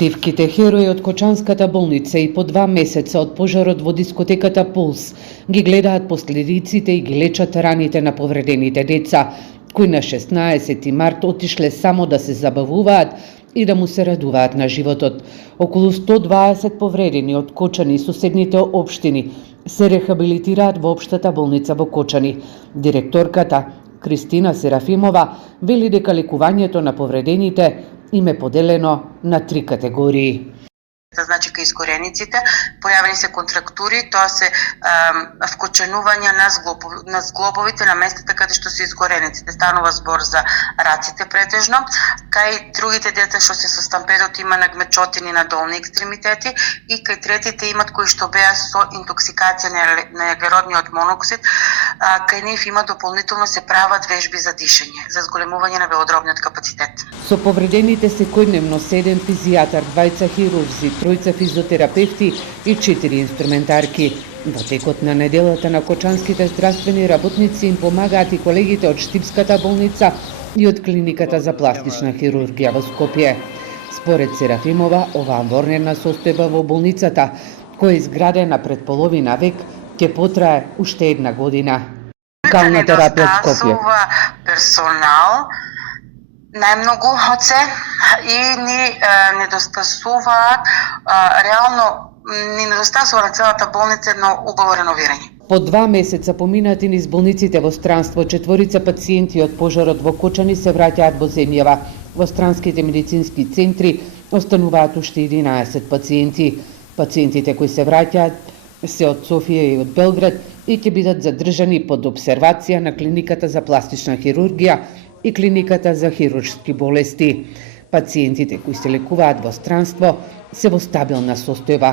Штивките херои од Кочанската болница и по 2 месеца од пожарот во дискотеката Пулс ги гледаат последиците и ги лечат раните на повредените деца, кои на 16 март отишле само да се забавуваат и да му се радуваат на животот. Околу 120 повредени од Кочани и соседните општини се рехабилитираат во општата болница во Кочани. Директорката Кристина Серафимова вели дека лекувањето на повредените им е поделено на 3 категории. Значи, кај изгорениците појавени се контрактури, тоа се вкоченување на зглобовите на местата каде што се изгорениците. Станува збор за раците претежно. Кај другите деца што се со стампедот има нагмечотини на долни екстремитети и кај третите имат кои што беа со интоксикација на въглеродниот моноксид, кај нив има дополнително се прават вежби за дишење, за зголемување на белодробниот капацитет. Со повредените секојдневно се 1 физијатар, 2 хирурзи, 3 физиотерапевти и 4 инструментарки. Во текот на неделата на кочанските здравствени работници им помагаат и колегите од Штипската болница и од клиниката за пластична хирургија во Скопје. Според Серафимова, оваа амборнена состојба во болницата, која е изградена пред половина век, ќе потрае уште 1 година. Кална терапија од Скопје. Персонал најмногу од се и ни недостасуваат реално ни недостасува на целата болница едно убаво реновирање. По 2 месеца поминати низ болниците во странство, 4 пациенти од пожарот во Кочани се враќаат во земјава. Во странските медицински центри остануваат уште 11 пациенти. Пациентите кои се враќаат се од Софија и од Белград и ќе бидат задржани под обсервација на клиниката за пластична хирургија и клиниката за хируршки болести. Пациентите кои се лекуваат во странство се во стабилна состојба.